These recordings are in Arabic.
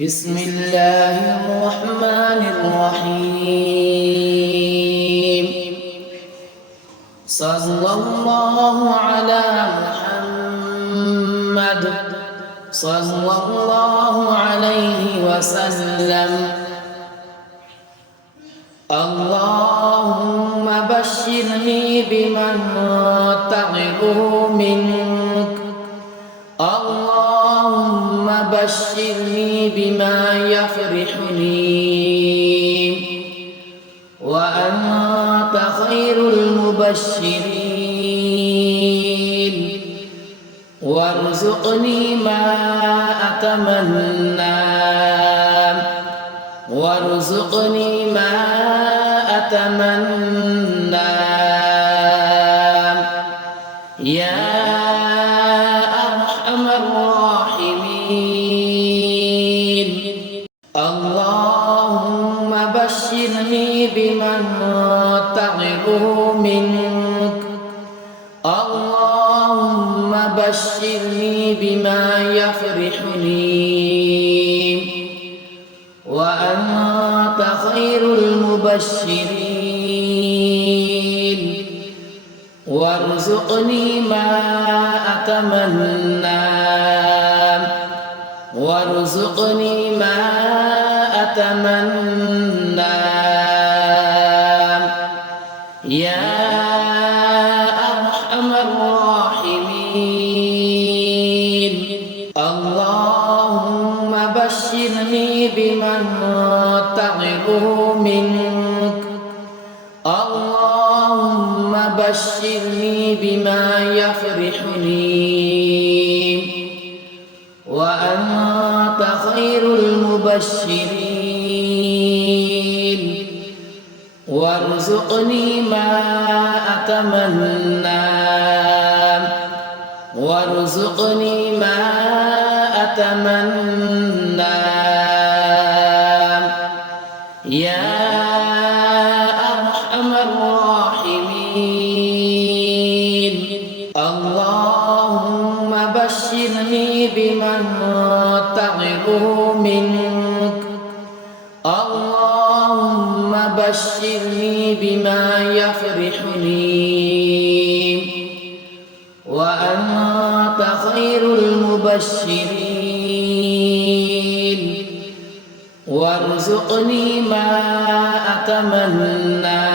بسم الله الرحمن الرحيم. صلى الله على محمد صلى الله عليه وسلم. اللهم بشرني بمن تعظه منك. اللهم بشرني بما يفرحني وأنت خير المبشرين. وارزقني ما أتمنى وارزقني ما أتمنى يا أرحم الراحمين. اللهم بشرني بمن تعظه منك. اللهم بشرني بما يفرحني وأنت خير المبشرين. وارزقني ما أتمنى وارزقني ما أتمنى يا أرحم الراحمين. اللهم بشرني بمن تعظه منك. اللهم بشرني بما يفرحني وأنت خير المبشرين. وارزقني ما أتمنى وارزقني ما أتمنى يا أرحم الراحمين. اللهم بشرني بمن تعظه منك. اللهم بشرني بما يفرحني وأنت خير المبشرين. وارزقني ما أتمنى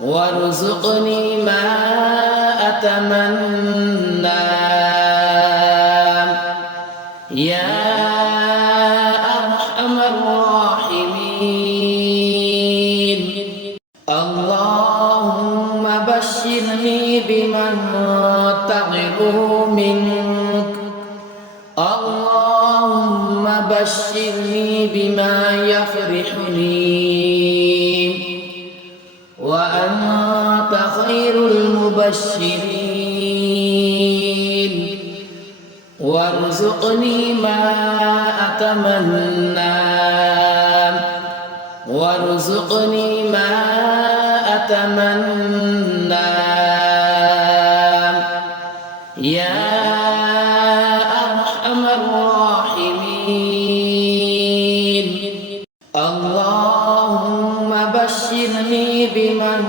وارزقني ما أتمنى يا أرحم الراحمين. اللهم بشرني بمن تعظه منك. اللهم بشرني بما يفرحني وأنت خير المبشرين. وارزقني ما أتمنى وارزقني ما أتمنى يا أرحم الراحمين. اللهم بشرني بمن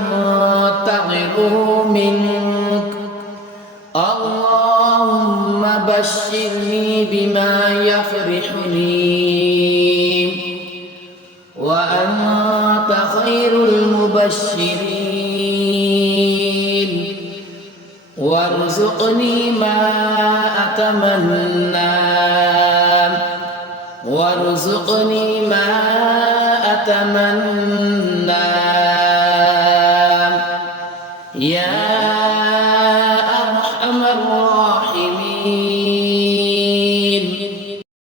تعظه منك. اللهم بشرني بما يفرحني وأنت خير المبشرين. وارزقني ما أتمنى وارزقني ما أتمنى يا